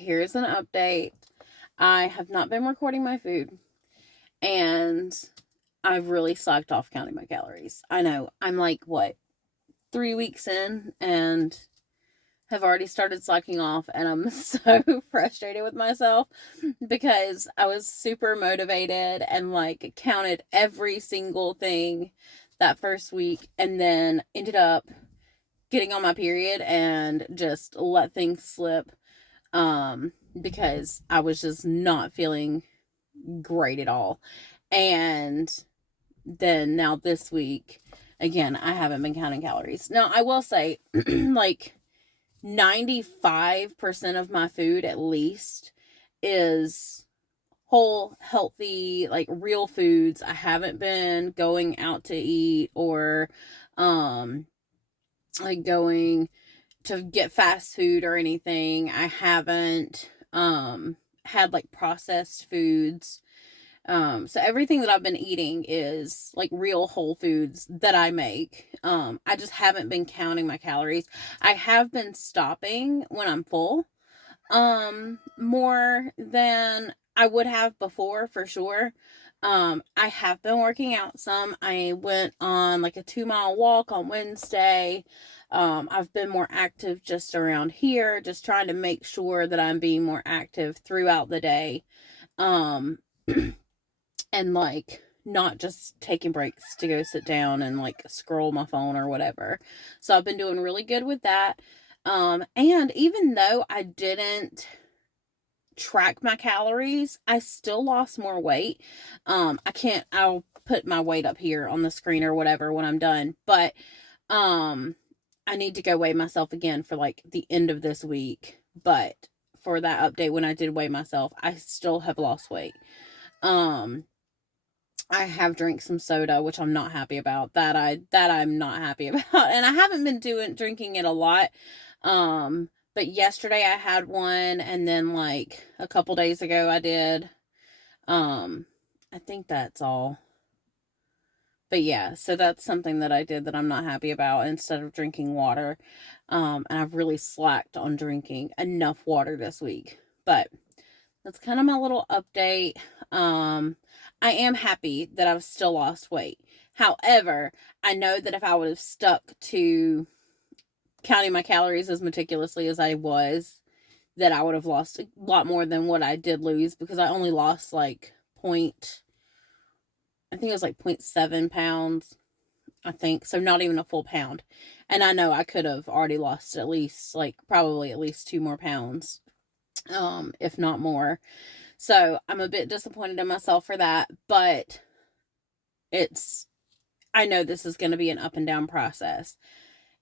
Here's an update. I have not been recording my food, and I've really slacked off counting my calories. I know. I'm like, what, 3 weeks in, and have already started slacking off, and I'm so frustrated with myself because I was super motivated and like counted every single thing that first week, and then ended up getting on my period and just let things slip because I was just not feeling great at all. And then now this week, again, I haven't been counting calories. Now, I will say, like 95% of my food at least is whole, healthy, like real foods. I haven't been going out to eat or like going to get fast food or anything. I haven't had like processed foods. So everything that I've been eating is like real whole foods that I make. I just haven't been counting my calories. I have been stopping when I'm full, more than I would have before, for sure. I have been working out some. I went on like a 2-mile walk on Wednesday. I've been more active just around here, just trying to make sure that I'm being more active throughout the day. Um, and like not just taking breaks to go sit down and like scroll my phone or whatever. So I've been doing really good with that. And even though I didn't track my calories, I still lost more weight. I'll put my weight up here on the screen or whatever when I'm done, but I need to go weigh myself again for like the end of this week. But for that update, when I did weigh myself, I still have lost weight. I have drank some soda, which I'm not happy about. I'm not happy about. And I haven't been drinking it a lot. But yesterday I had one, and then like a couple days ago I did. I think that's all. But yeah, so that's something that I did that I'm not happy about, instead of drinking water. And I've really slacked on drinking enough water this week. But that's kind of my little update. I am happy that I've still lost weight. However, I know that if I would have stuck to counting my calories as meticulously as I was, that I would have lost a lot more than what I did lose, because I only lost like I think it was like 0.7 pounds, I think. So not even a full pound. And I know I could have already lost at least, like, probably at least 2 more pounds, if not more. So I'm a bit disappointed in myself for that, but I know this is going to be an up and down process.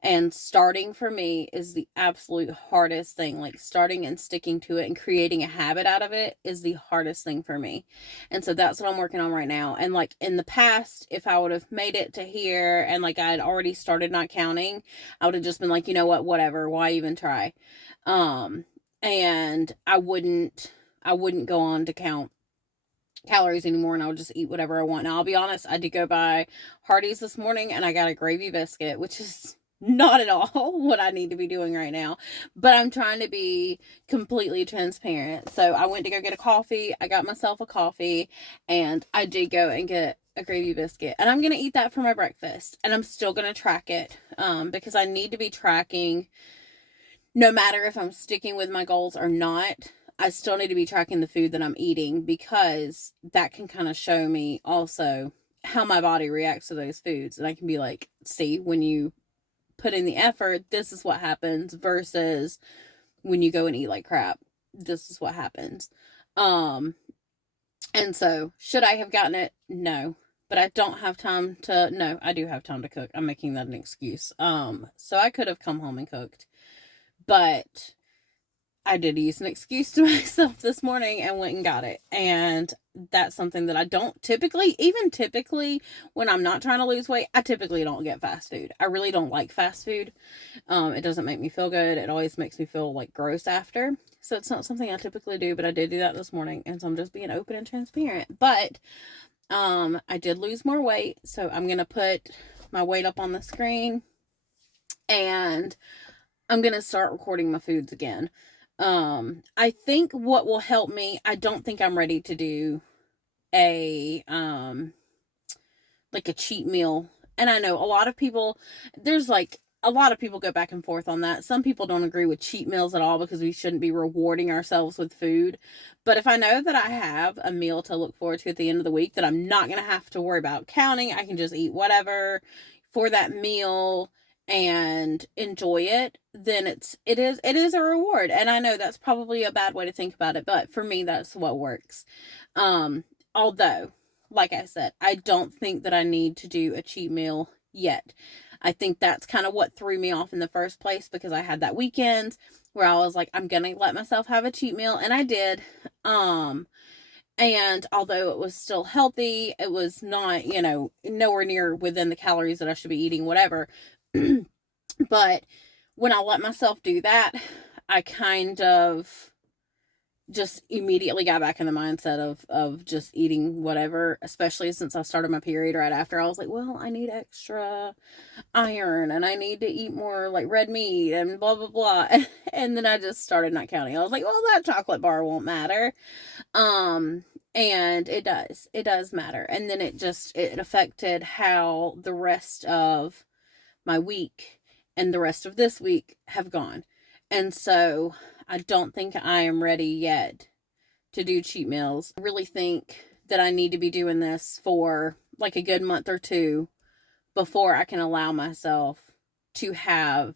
And starting for me is the absolute hardest thing. Like, starting and sticking to it and creating a habit out of it is the hardest thing for me. And so that's what I'm working on right now. And like in the past, if I would have made it to here and like I had already started not counting, I would have just been like, you know what, whatever, why even try? And I wouldn't go on to count calories anymore, and I would just eat whatever I want. Now, I'll be honest, I did go buy Hardee's this morning, and I got a gravy biscuit, which is not at all what I need to be doing right now, but I'm trying to be completely transparent. So I went to go get a coffee. I got myself a coffee, and I did go and get a gravy biscuit, and I'm going to eat that for my breakfast, and I'm still going to track it, because I need to be tracking no matter if I'm sticking with my goals or not. I still need to be tracking the food that I'm eating, because that can kind of show me also how my body reacts to those foods. And I can be like, see, when you put in the effort, this is what happens, versus when you go and eat like crap, this is what happens. And so should I have gotten it? No. But I don't have time to, no, I do have time to cook. I'm making that an excuse. So I could have come home and cooked, but I did use an excuse to myself this morning and went and got it. And that's something that I don't typically, even typically when I'm not trying to lose weight, I typically don't get fast food. I really don't like fast food. It doesn't make me feel good. It always makes me feel like gross after. So it's not something I typically do, but I did do that this morning. And so I'm just being open and transparent. But I did lose more weight. So I'm going to put my weight up on the screen, and I'm going to start recording my foods again. I think what will help me, I don't think I'm ready to do a like a cheat meal. And I know a lot of people, there's like a lot of people go back and forth on that. Some people don't agree with cheat meals at all because we shouldn't be rewarding ourselves with food. But if I know that I have a meal to look forward to at the end of the week that I'm not going to have to worry about counting, I can just eat whatever for that meal and enjoy it, then it is a reward. And I know that's probably a bad way to think about it, but for me that's what works. Although, like I said, I don't think that I need to do a cheat meal yet. I think that's kind of what threw me off in the first place, because I had that weekend where I was like, I'm gonna let myself have a cheat meal, and I did. And although it was still healthy, it was not, nowhere near within the calories that I should be eating, whatever. But when I let myself do that, I kind of just immediately got back in the mindset of just eating whatever, especially since I started my period right after. I was like, well, I need extra iron and I need to eat more like red meat and blah, blah, blah. And then I just started not counting. I was like, well, that chocolate bar won't matter. And it does matter. And then it affected how the rest of my week and the rest of this week have gone. And so I don't think I am ready yet to do cheat meals. I really think that I need to be doing this for like a good month or two before I can allow myself to have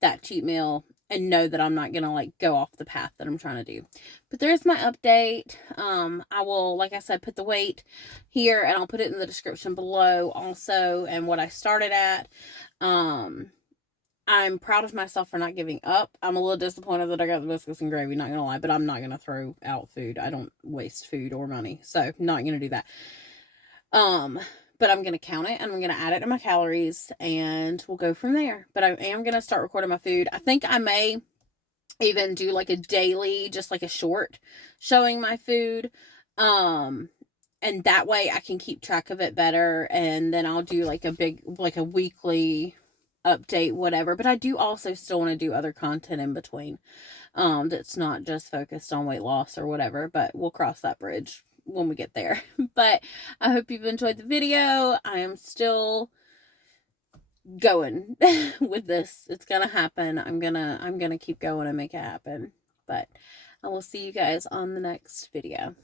that cheat meal and know that I'm not going to like go off the path that I'm trying to do. But there's my update. I will, like I said, put the weight here and I'll put it in the description below also, and what I started at. I'm proud of myself for not giving up. I'm a little disappointed that I got the biscuits and gravy, not gonna lie, but I'm not gonna throw out food. I don't waste food or money, so not gonna do that. But I'm gonna count it and I'm gonna add it to my calories and we'll go from there. But I am gonna start recording my food. I think I may even do like a daily, just like a short showing my food. And that way I can keep track of it better, and then I'll do like a weekly update, whatever. But I do also still want to do other content in between, that's not just focused on weight loss or whatever, but we'll cross that bridge when we get there. But I hope you've enjoyed the video. I am still going with this. It's gonna happen. I'm gonna keep going and make it happen. But I will see you guys on the next video.